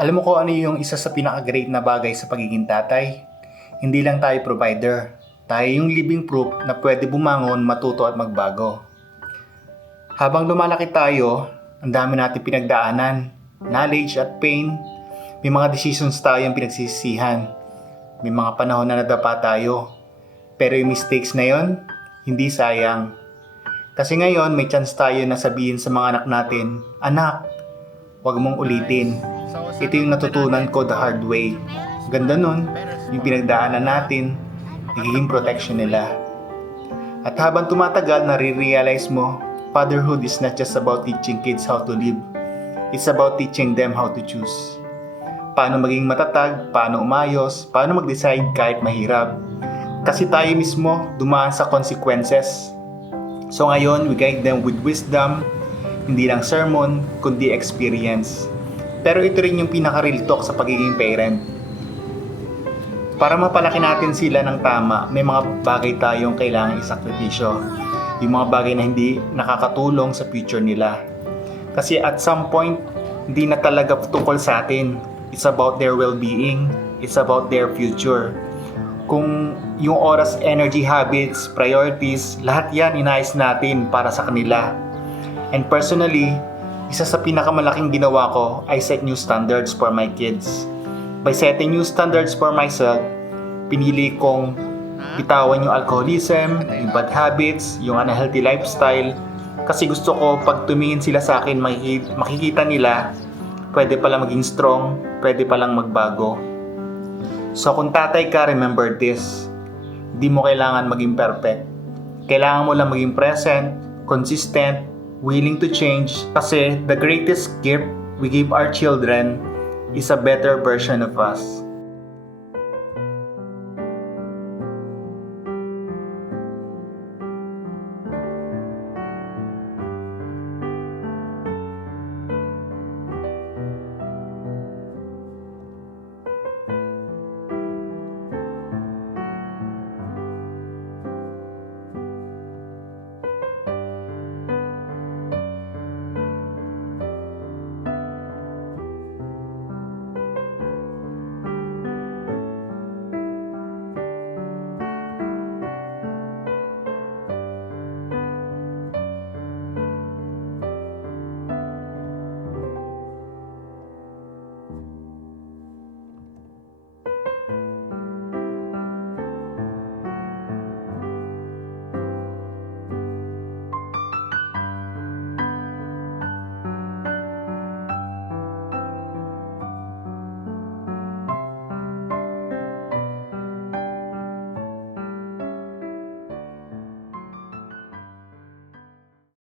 Alam mo ko ano yung isa sa pinaka-great na bagay sa pagiging tatay? Hindi lang tayo provider. Tayo yung living proof na pwede bumangon, matuto at magbago. Habang lumalaki tayo, ang dami natin pinagdaanan, knowledge at pain. May mga decisions tayong pinagsisisihan. May mga panahon na nadapa tayo. Pero yung mistakes na yon, hindi sayang. Kasi ngayon may chance tayo na sabihin sa mga anak natin, "Anak, huwag mong ulitin. Ito yung natutunan ko the hard way." Ganda nun, yung pinagdaanan natin, nagiging protection nila. At habang tumatagal, nare-realize mo, fatherhood is not just about teaching kids how to live. It's about teaching them how to choose. Paano maging matatag, paano umayos, paano mag-decide kahit mahirap. Kasi tayo mismo dumaan sa consequences. So ngayon, we guide them with wisdom, hindi lang sermon, kundi experience. Pero ito rin yung pinaka-real talk sa pagiging parent. Para mapalaki natin sila ng tama, may mga bagay tayong kailangang isakripisyo. Yung mga bagay na hindi nakakatulong sa future nila. Kasi at some point, hindi na talaga tungkol sa atin. It's about their well-being. It's about their future. Kung yung oras, energy, habits, priorities, lahat yan inayos natin para sa kanila. And personally, isa sa pinakamalaking ginawa ko ay set new standards for my kids. By setting new standards for myself, pinili kong bitawan yung alcoholism, yung bad habits, yung unhealthy lifestyle. Kasi gusto ko pag tumingin sila sa akin, makikita nila, pwede palang maging strong, pwede palang magbago. So kung tatay ka, remember this. Hindi mo kailangan maging perfect. Kailangan mo lang maging present, consistent, willing to change. Kasi the greatest gift we give our children is a better version of us.